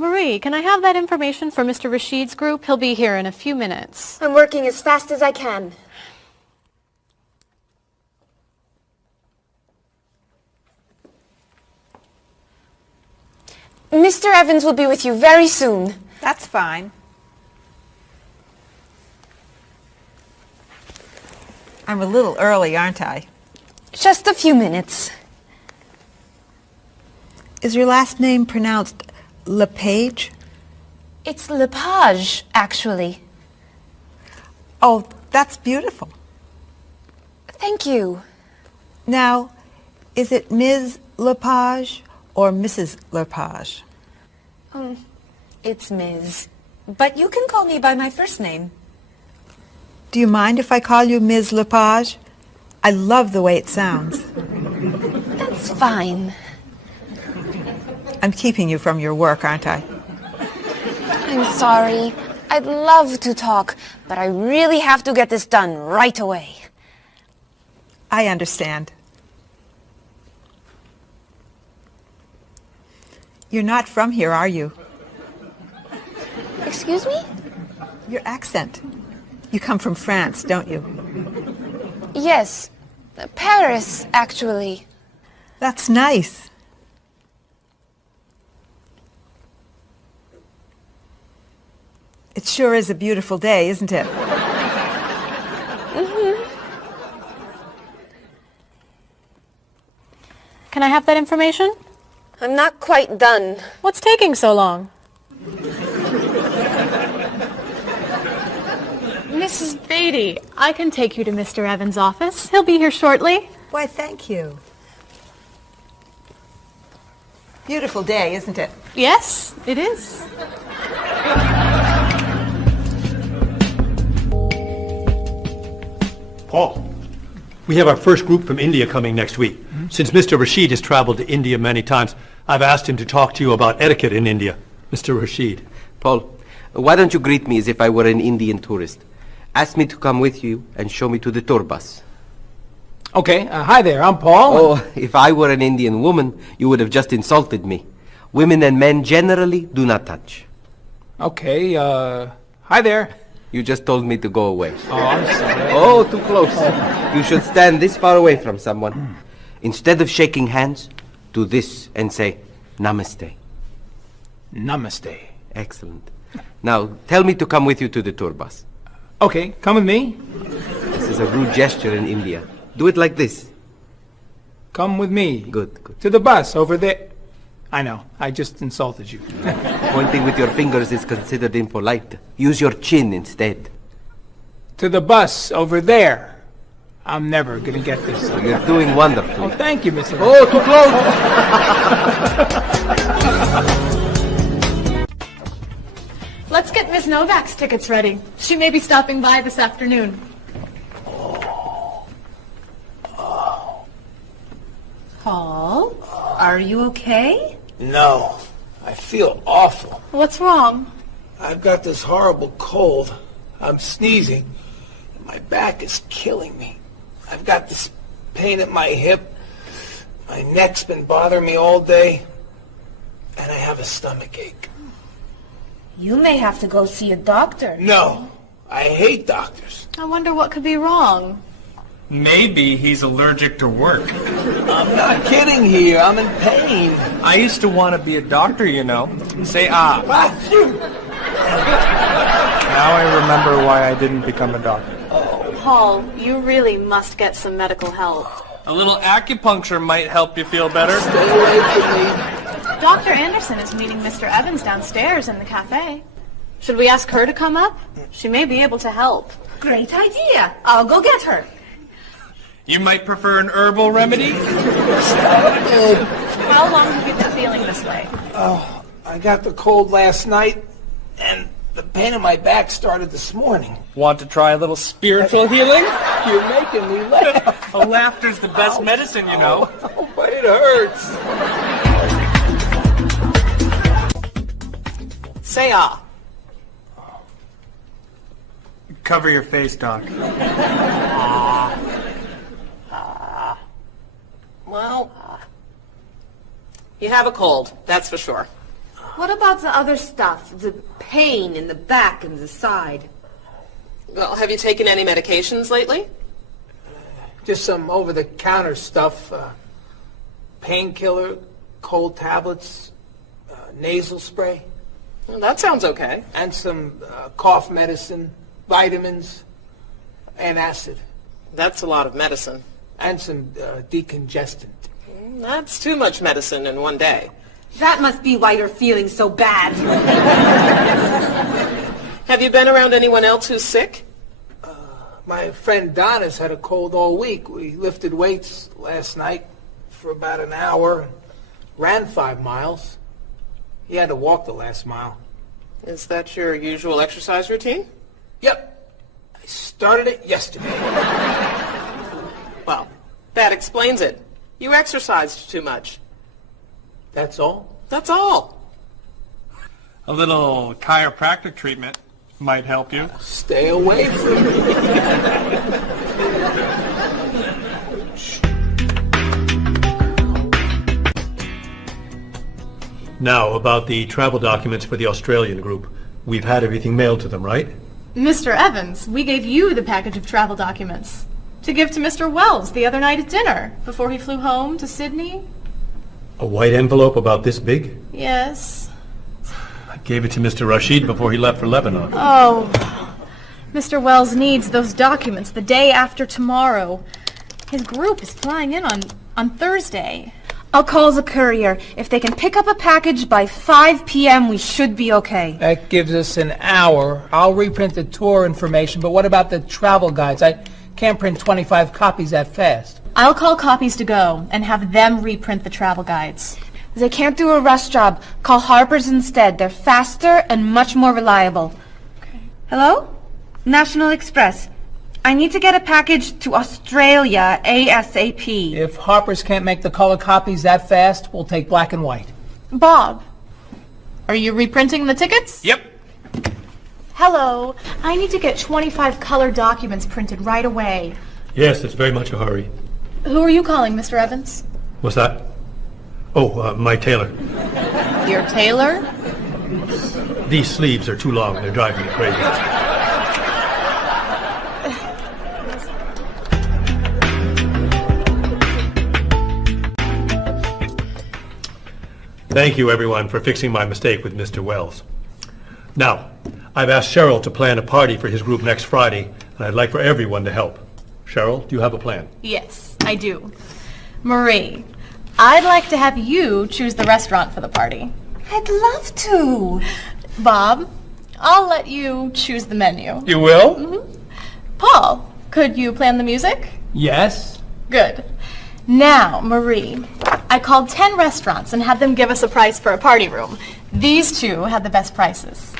Marie, can I have that information for Mr. Rashid's group? He'll be here in a few minutes. I'm working as fast as I can. Mr. Evans will be with you very soon. That's fine. I'm a little early, aren't I? Just a few minutes. Is your last name pronounced LePage? It's Lepage, actually. Oh, that's beautiful. Thank you. Now, is it Ms. Lepage or Mrs. Lepage? It's Ms. But you can call me by my first name. Do you mind if I call you Ms. Lepage? I love the way it sounds. That's fine. I'm keeping you from your work, aren't I? I'm sorry. I'd love to talk, but I really have to get this done right away. I understand. You're not from here, are you? Excuse me? Your accent. You come from France, don't you? Yes. Paris, actually. That's nice. It sure is a beautiful day, isn't it? Can I have that information? I'm not quite done. What's taking so long? Mrs. Beatty, I can take you to Mr. Evans' office. He'll be here shortly. Why, thank you. Beautiful day, isn't it? Yes, it is. Paul, we have our first group from India coming next week. Since Mr. Rashid has traveled to India many times, I've asked him to talk to you about etiquette in India. Mr. Rashid. Paul, why don't you greet me as if I were an Indian tourist? Ask me to come with you and show me to the tour bus. Okay, hi there, I'm Paul. Oh, if I were an Indian woman, you would have just insulted me. Women and men generally do not touch. Okay, hi there. You just told me to go away. Oh, I'm sorry. Oh, too close. You should stand this far away from someone. Instead of shaking hands, do this and say, Namaste. Namaste. Excellent. Now, tell me to come with you to the tour bus. Okay, come with me. This is a rude gesture in India. Do it like this. Come with me. Good, good. To the bus over there. I know, I just insulted you. Pointing with your fingers is considered impolite. Use your chin instead. To the bus over there. I'm never gonna get this. You're doing wonderfully. Oh, thank you, Mr. Oh, too close! Let's get Ms. Novak's tickets ready. She may be stopping by this afternoon. Paul, are you okay? No, I feel awful. What's wrong? I've got this horrible cold. I'm sneezing. My back is killing me. I've got this pain at my hip. My neck's been bothering me all day. And I have a stomach ache. You may have to go see a doctor. No, I hate doctors. I wonder what could be wrong. Maybe he's allergic to work. I'm not kidding here. I'm in pain. I used to want to be a doctor, you know. Say ah. Ah, phew. Now I remember why I didn't become a doctor. Paul, you really must get some medical help. A little acupuncture might help you feel better. Stay away from me. Dr. Anderson is meeting Mr. Evans downstairs in the cafe. Should we ask her to come up? She may be able to help. Great idea. I'll go get her. You might prefer an herbal remedy? How long have you been feeling this way? Oh, I got the cold last night, and the pain in my back started this morning. Want to try a little spiritual healing? You're making me laugh. Oh, laughter's the best medicine, you know. Oh, but it hurts. Say ah. Cover your face, Doc. Well, you have a cold, that's for sure. What about the other stuff? The pain in the back and the side? Well, have you taken any medications lately? Just some over-the-counter stuff. Painkiller, cold tablets, nasal spray. Well, that sounds okay. And some cough medicine, vitamins, and acid. That's a lot of medicine. And some decongestant. That's too much medicine in one day. That must be why you're feeling so bad. Have you been around anyone else who's sick? My friend Donna's had a cold all week. We lifted weights last night for about an hour, ran 5 miles. He had to walk the last mile. Is that your usual exercise routine? Yep. I started it yesterday. Well, that explains it. You exercised too much. That's all? That's all. A little chiropractic treatment might help you. Stay away from me. Now, about the travel documents for the Australian group. We've had everything mailed to them, right? Mr. Evans, we gave you the package of travel documents to give to Mr. Wells the other night at dinner before he flew home to Sydney. A white envelope about this big? Yes. I gave it to Mr. Rashid before he left for Lebanon. Oh, Mr. Wells needs those documents the day after tomorrow. His group is flying in on Thursday. I'll call the courier. If they can pick up a package by 5 p.m., we should be okay. That gives us an hour. I'll reprint the tour information, but what about the travel guides? I can't print 25 copies that fast. I'll call Copies to Go and have them reprint the travel guides. They can't do a rush job. Call Harper's instead. They're faster and much more reliable. Okay. Hello? National Express. I need to get a package to Australia ASAP. If Harper's can't make the color copies that fast, we'll take black and white. Bob, are you reprinting the tickets? Yep. Hello. I need to get 25 color documents printed right away. Yes, it's very much a hurry. Who are you calling, Mr. Evans? What's that? Oh, my tailor. Your tailor? These sleeves are too long. They're driving me crazy. Thank you, everyone, for fixing my mistake with Mr. Wells. Now, I've asked Cheryl to plan a party for his group next Friday, and I'd like for everyone to help. Cheryl, do you have a plan? Yes, I do. Marie, I'd like to have you choose the restaurant for the party. I'd love to. Bob, I'll let you choose the menu. You will? Mm-hmm. Paul, could you plan the music? Yes. Good. Now, Marie, I called 10 restaurants and had them give us a price for a party room. These two had the best prices.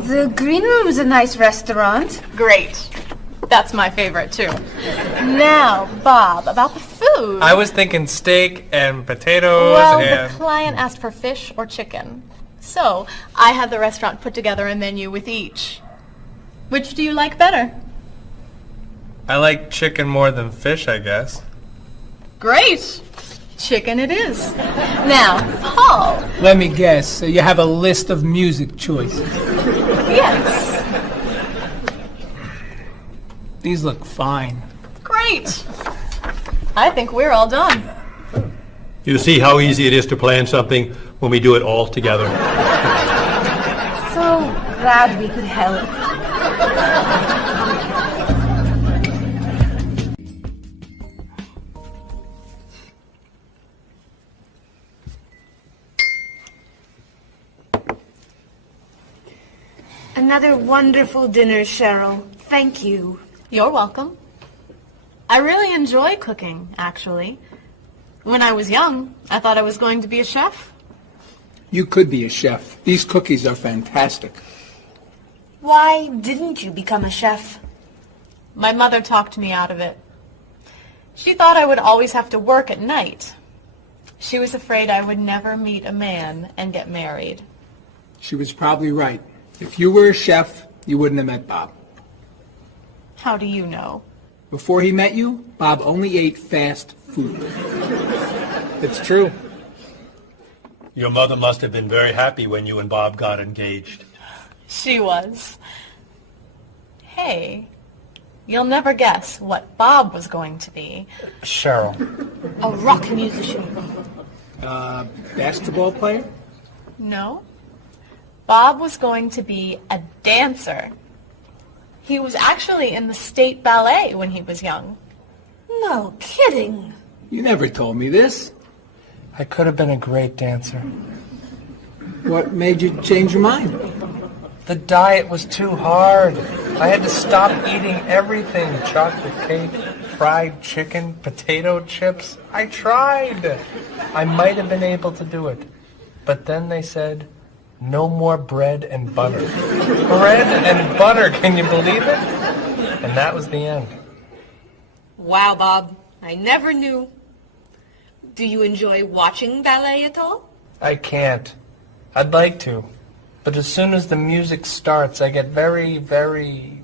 The Green Room's a nice restaurant. Great. That's my favorite, too. Now, Bob, about the food. I was thinking steak and potatoes Well, and... the client asked for fish or chicken. So, I had the restaurant put together a menu with each. Which do you like better? I like chicken more than fish, I guess. Great. Chicken it is. Now, Paul. Let me guess. You have a list of music choices. Yes. These look fine. Great. I think we're all done. You see how easy it is to plan something when we do it all together? So glad we could help. Another wonderful dinner, Cheryl. Thank you. You're welcome. I really enjoy cooking, actually. When I was young, I thought I was going to be a chef. You could be a chef. These cookies are fantastic. Why didn't you become a chef? My mother talked me out of it. She thought I would always have to work at night. She was afraid I would never meet a man and get married. She was probably right. If you were a chef, you wouldn't have met Bob. How do you know? Before he met you, Bob only ate fast food. It's true. Your mother must have been very happy when you and Bob got engaged. She was. Hey, you'll never guess what Bob was going to be. Cheryl. A rock musician. Basketball player? No. Bob was going to be a dancer. He was actually in the state ballet when he was young. No kidding. You never told me this. I could have been a great dancer. What made you change your mind? The diet was too hard. I had to stop eating everything. Chocolate cake, fried chicken, potato chips. I tried. I might have been able to do it. But then they said, no more bread and butter. Bread and butter, can you believe it? And that was the end. Wow, Bob. I never knew. Do you enjoy watching ballet at all? I can't. I'd like to. But as soon as the music starts, I get very, very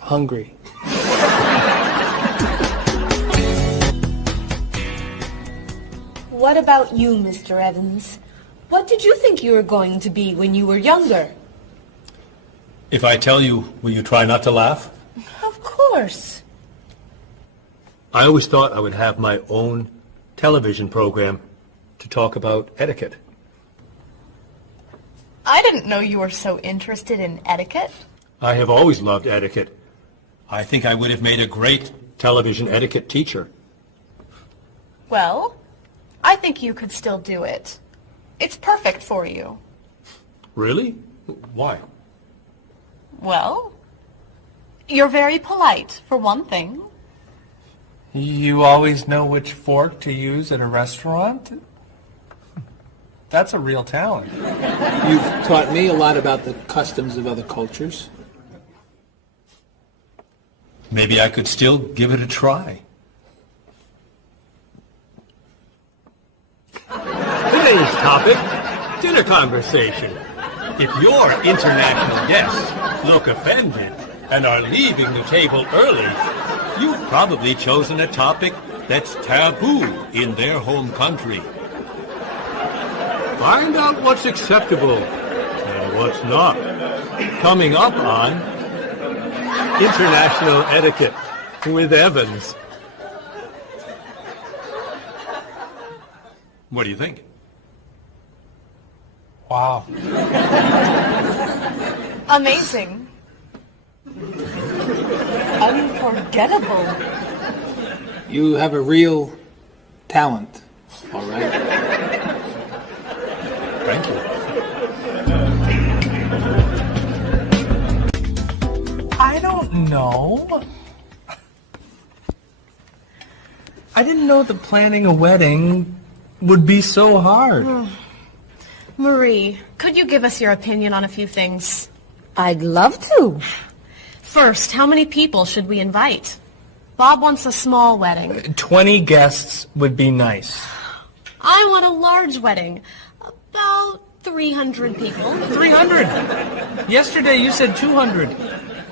hungry. What about you, Mr. Evans? What did you think you were going to be when you were younger? If I tell you, will you try not to laugh? Of course. I always thought I would have my own television program to talk about etiquette. I didn't know you were so interested in etiquette. I have always loved etiquette. I think I would have made a great television etiquette teacher. Well, I think you could still do it. It's perfect for you. Really? Why? Well, you're very polite, for one thing. You always know which fork to use at a restaurant? That's a real talent. You've taught me a lot about the customs of other cultures. Maybe I could still give it a try. Today's topic, dinner conversation. If your international guests look offended and are leaving the table early, you've probably chosen a topic that's taboo in their home country. Find out what's acceptable and what's not. Coming up on International Etiquette with Evans. What do you think? Wow. Amazing. Unforgettable. You have a real talent, all right? Thank you. I don't know. I didn't know that planning a wedding would be so hard. Marie, could you give us your opinion on a few things? I'd love to. First, how many people should we invite? Bob wants a small wedding. 20 guests would be nice. I want a large wedding. About 300 people. 300? Yesterday you said 200.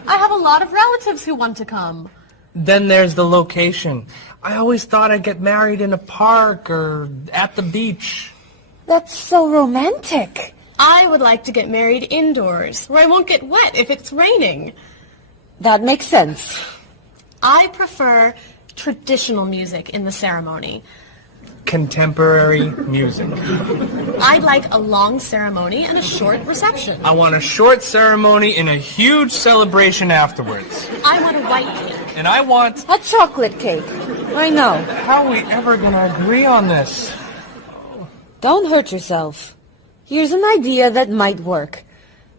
I have a lot of relatives who want to come. Then there's the location. I always thought I'd get married in a park or at the beach. That's so romantic. I would like to get married indoors, where I won't get wet if it's raining. That makes sense. I prefer traditional music in the ceremony. Contemporary music. I'd like a long ceremony and a short reception. I want a short ceremony and a huge celebration afterwards. I want a white cake. And I want... A chocolate cake. I know. How are we ever going to agree on this? Don't hurt yourself. Here's an idea that might work.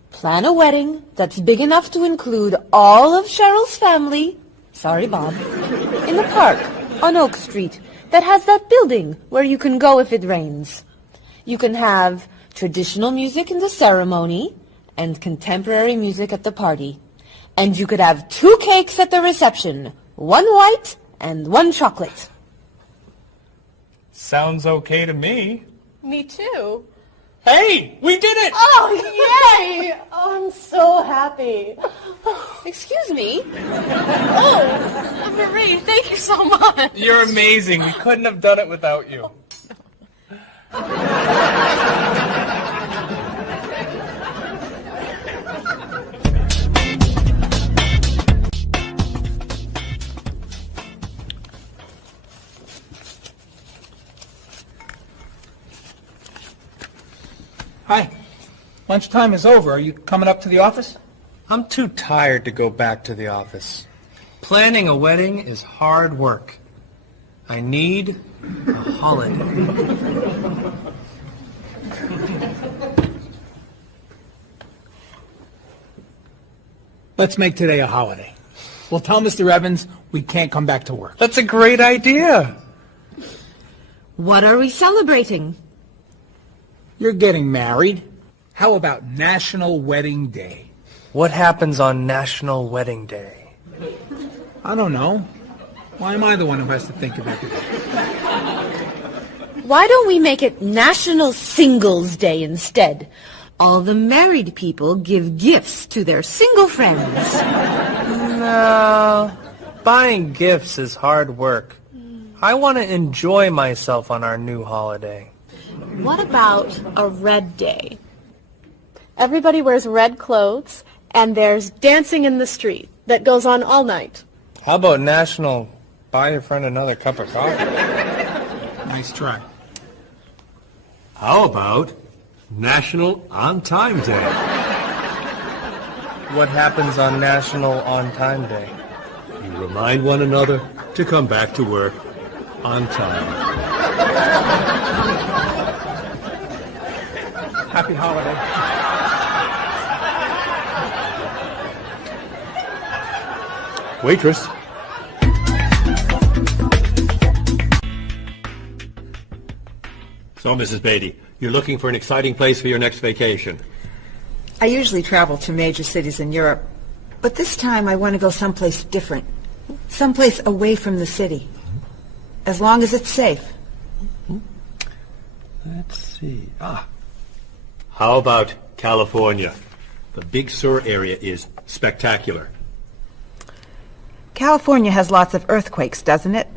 Plan a wedding that's big enough to include all of Cheryl's family, sorry, Bob, in a park on Oak Street that has that building where you can go if it rains. You can have traditional music in the ceremony and contemporary music at the party. And you could have 2 cakes at the reception, 1 white and 1 chocolate. Sounds okay to me. Me too. Hey, we did it! Oh, yay! Oh, I'm so happy. happy. Excuse me? Oh, Marie, thank you so much. You're amazing. We couldn't have done it without you. Hi. Lunchtime is over. Are you coming up to the office? I'm too tired to go back to the office. Planning a wedding is hard work. I need a holiday. Let's make today a holiday. We'll tell Mr. Evans we can't come back to work. That's a great idea. What are we celebrating? You're getting married. How about National Wedding Day? What happens on National Wedding Day? I don't know. Why am I the one who has to think of everything? Why don't we make it National Singles Day instead? All the married people give gifts to their single friends. No. Buying gifts is hard work. I want to enjoy myself on our new holiday. What about a red day? Everybody wears red clothes, and there's dancing in the street that goes on all night. How about National Buy Your Friend Another Cup of Coffee? Nice try. How about National On Time Day? What happens on National On Time Day? You remind one another to come back to work on time. Happy holiday. Waitress. So, Mrs. Beatty, you're looking for an exciting place for your next vacation. I usually travel to major cities in Europe, but this time I want to go someplace different. Someplace away from the city. As long as it's safe. Let's see. How about California? The Big Sur area is spectacular. California has lots of earthquakes, doesn't it?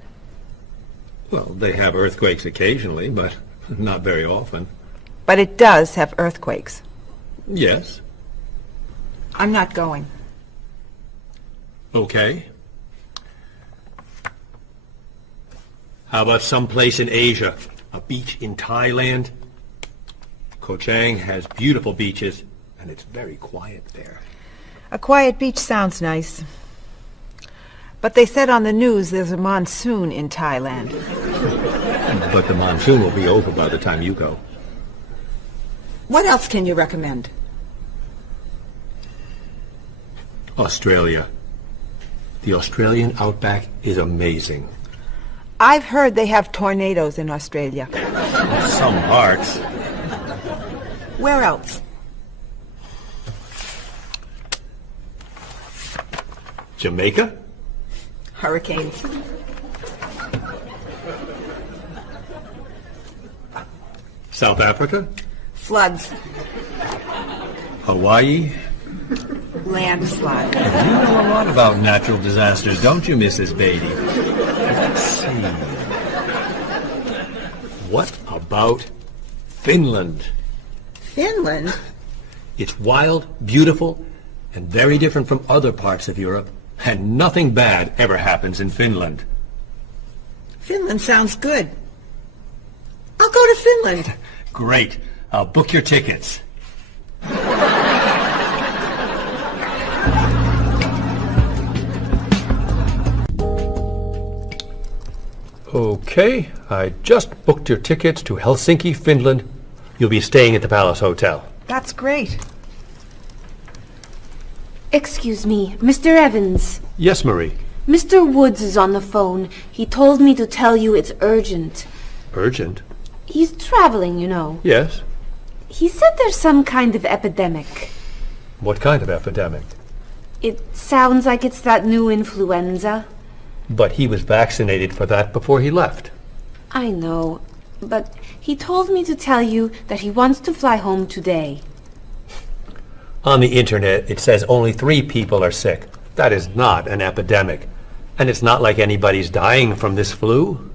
Well, they have earthquakes occasionally, but not very often. But it does have earthquakes. Yes. I'm not going. Okay. How about someplace in Asia? A beach in Thailand? Koh Chang has beautiful beaches, and it's very quiet there. A quiet beach sounds nice. But they said on the news there's a monsoon in Thailand. But the monsoon will be over by the time you go. What else can you recommend? Australia. The Australian outback is amazing. I've heard they have tornadoes in Australia. Some parts. Where else? Jamaica? Hurricanes. South Africa? Floods. Hawaii? Landslides. You know a lot about natural disasters, don't you, Mrs. Beatty? Let's see. What about Finland? Finland? It's wild, beautiful, and very different from other parts of Europe, and nothing bad ever happens in Finland. Finland sounds good. I'll go to Finland. Great. I'll book your tickets. Okay, I just booked your tickets to Helsinki, Finland. You'll be staying at the Palace Hotel. That's great. Excuse me, Mr. Evans. Yes, Marie. Mr. Woods is on the phone. He told me to tell you it's urgent. Urgent? He's traveling, you know. Yes. He said there's some kind of epidemic. What kind of epidemic? It sounds like it's that new influenza. But he was vaccinated for that before he left. I know, but he told me to tell you that he wants to fly home today. On the internet, it says only 3 people are sick. That is not an epidemic. And it's not like anybody's dying from this flu.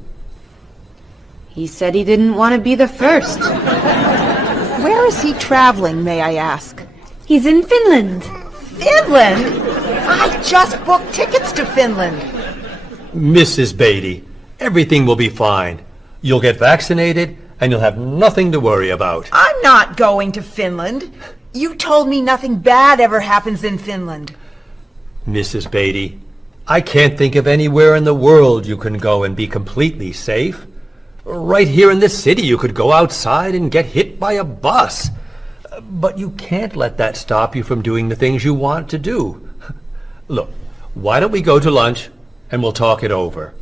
He said he didn't want to be the first. Where is he traveling, may I ask? He's in Finland. Finland? I just booked tickets to Finland. Mrs. Beatty, everything will be fine. You'll get vaccinated, and you'll have nothing to worry about. I'm not going to Finland. You told me nothing bad ever happens in Finland. Mrs. Beatty, I can't think of anywhere in the world you can go and be completely safe. Right here in this city, you could go outside and get hit by a bus. But you can't let that stop you from doing the things you want to do. Look, why don't we go to lunch and we'll talk it over?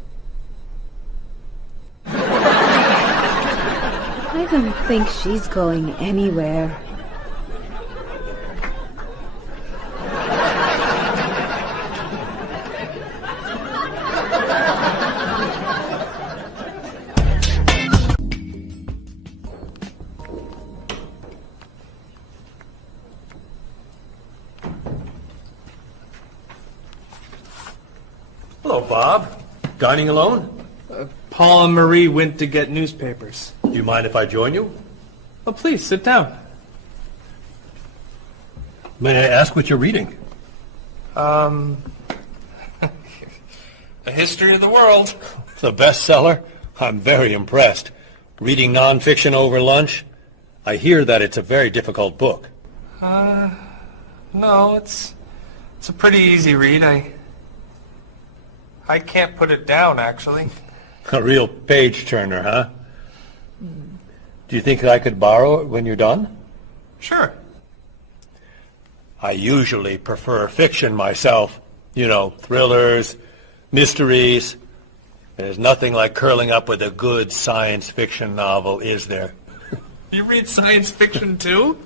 I don't think she's going anywhere. Hello, Bob. Dining alone? Paul and Marie went to get newspapers. Do you mind if I join you? Oh, please, sit down. May I ask what you're reading? The History of the World. The bestseller? I'm very impressed. Reading nonfiction over lunch? I hear that it's a very difficult book. No, it's a pretty easy read. I can't put it down, actually. A real page-turner, huh? Do you think I could borrow it when you're done? Sure. I usually prefer fiction myself. You know, thrillers, mysteries. There's nothing like curling up with a good science fiction novel, is there? You read science fiction, too?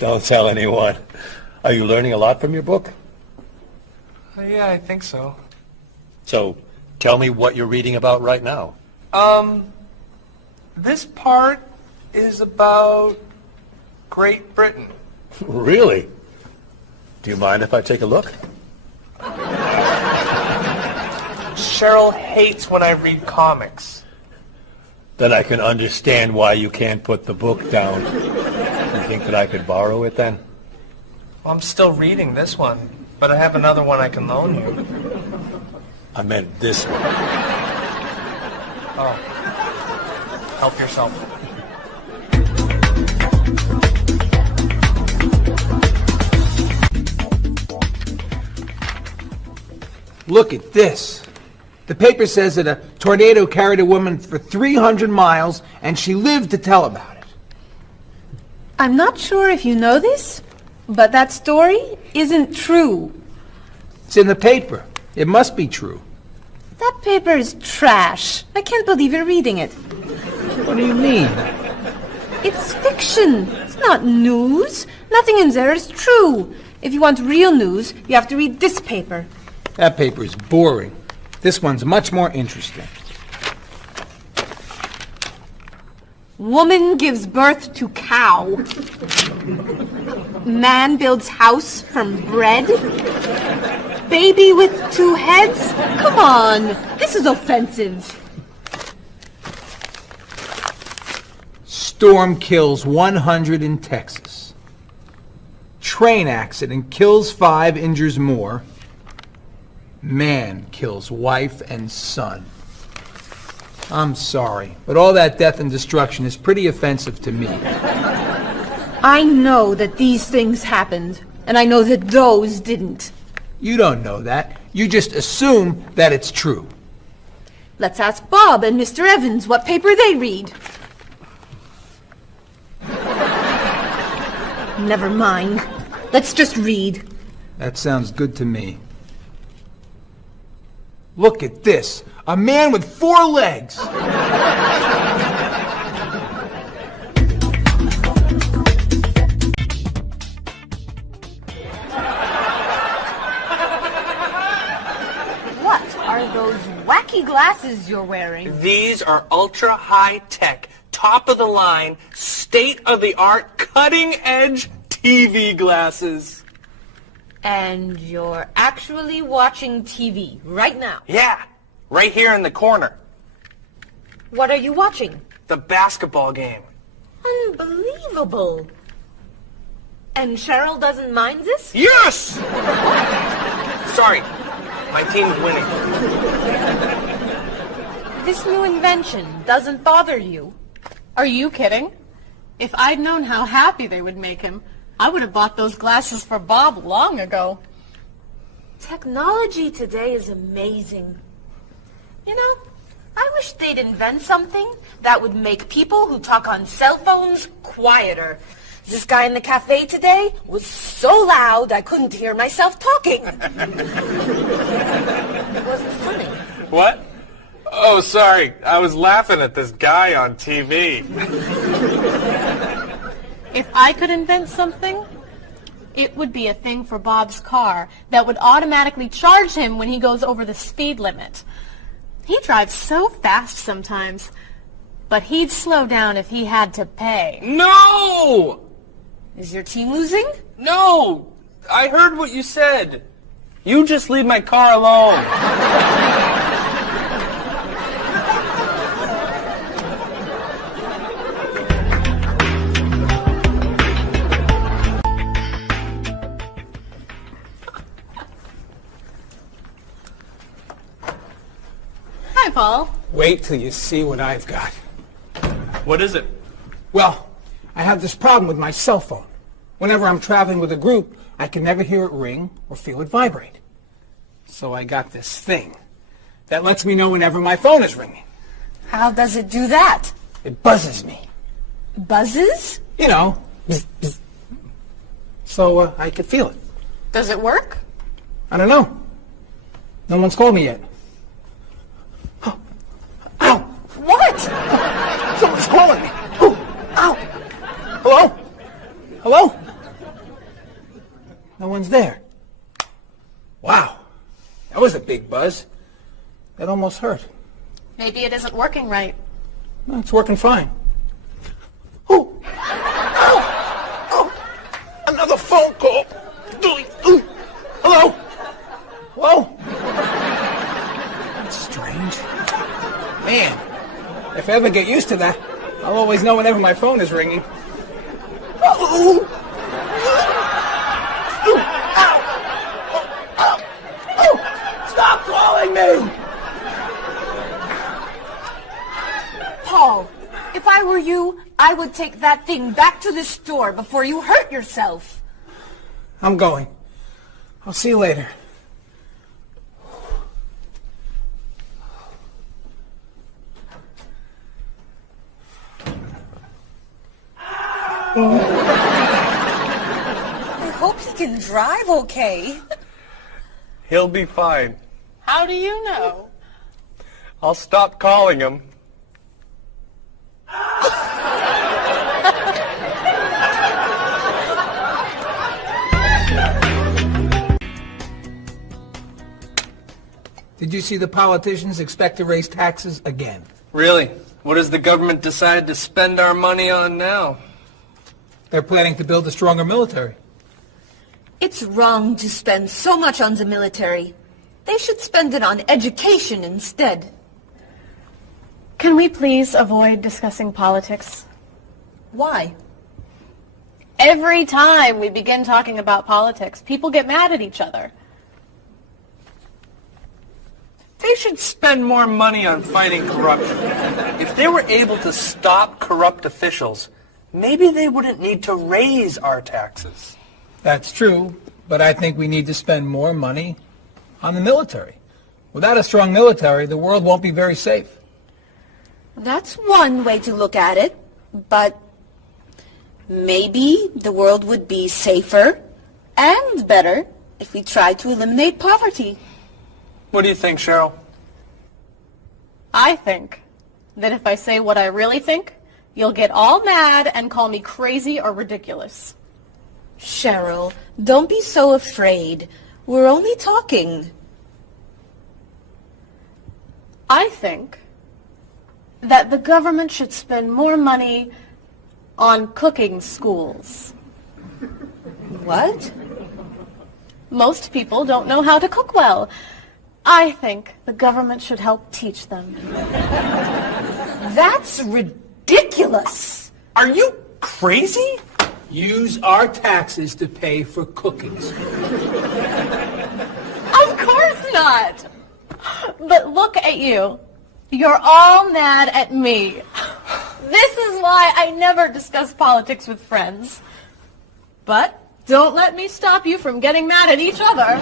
Don't tell anyone. Are you learning a lot from your book? Yeah, I think so. So, tell me what you're reading about right now. This part is about Great Britain. Really? Do you mind if I take a look? Cheryl hates when I read comics. Then I can understand why you can't put the book down. You think that I could borrow it then? Well, I'm still reading this one, but I have another one I can loan you. I meant this one. Oh. Help yourself. Look at this. The paper says that a tornado carried a woman for 300 miles, and she lived to tell about it. I'm not sure if you know this, but that story isn't true. It's in the paper. It must be true. That paper is trash. I can't believe you're reading it. What do you mean? It's fiction. It's not news. Nothing in there is true. If you want real news, you have to read this paper. That paper is boring. This one's much more interesting. Woman gives birth to cow. Man builds house from bread. Baby with 2 heads? Come on, this is offensive. Storm kills 100 in Texas. Train accident kills 5, injures more. Man kills wife and son. I'm sorry, but all that death and destruction is pretty offensive to me. I know that these things happened, and I know that those didn't. You don't know that. You just assume that it's true. Let's ask Bob and Mr. Evans what paper they read. Never mind. Let's just read. That sounds good to me. Look at this. A man with 4 legs. What are those wacky glasses you're wearing? These are ultra high tech, top of the line, state of the art, cutting edge TV glasses. And you're actually watching TV right now? Yeah, right here in the corner. What are you watching? The basketball game. Unbelievable. And Cheryl doesn't mind this? Yes! Sorry, my team's winning. This new invention doesn't bother you? Are you kidding? If I'd known how happy they would make him, I would have bought those glasses for Bob long ago. Technology today is amazing. You know, I wish they'd invent something that would make people who talk on cell phones quieter. This guy in the cafe today was so loud I couldn't hear myself talking. It wasn't funny. What? Oh, sorry. I was laughing at this guy on TV. If I could invent something, it would be a thing for Bob's car that would automatically charge him when he goes over the speed limit. He drives so fast sometimes, but he'd slow down if he had to pay. No! Is your team losing? No! I heard what you said. You just leave my car alone. Hi, Paul. Wait till you see what I've got. What is it? Well, I have this problem with my cell phone. Whenever I'm traveling with a group, I can never hear it ring or feel it vibrate. So I got this thing that lets me know whenever my phone is ringing. How does it do that? It buzzes me. Buzzes? You know, bzz, bzz. So I can feel it. Does it work? I don't know. No one's called me yet. Ow! What? Someone's calling me. Oh, ow! Hello? Hello? No one's there. Wow. That was a big buzz. That almost hurt. Maybe it isn't working right. No, it's working fine. Oh! Ow! Oh! Another phone call. Ooh. Hello? Hello? That's strange. Man, if I ever get used to that, I'll always know whenever my phone is ringing. Oh! Ow! Oh! Oh! Stop calling me! Paul, if I were you, I would take that thing back to the store before you hurt yourself. I'm going. I'll see you later. I hope he can drive okay. He'll be fine. How do you know? I'll stop calling him. Did you see the politicians expect to raise taxes again? Really? What has the government decided to spend our money on now? They're planning to build a stronger military. It's wrong to spend so much on the military. They should spend it on education instead. Can we please avoid discussing politics? Why? Every time we begin talking about politics, people get mad at each other. They should spend more money on fighting corruption. If they were able to stop corrupt officials, maybe they wouldn't need to raise our taxes. That's true, but I think we need to spend more money on the military. Without a strong military, the world won't be very safe. That's one way to look at it, but maybe the world would be safer and better if we tried to eliminate poverty. What do you think, Cheryl? I think that if I say what I really think, you'll get all mad and call me crazy or ridiculous. Cheryl, don't be so afraid. We're only talking. I think that the government should spend more money on cooking schools. What? Most people don't know how to cook well. I think the government should help teach them. That's ridiculous. Are you crazy? Use our taxes to pay for cooking school. Of course not. But look at you. You're all mad at me. This is why I never discuss politics with friends. But don't let me stop you from getting mad at each other.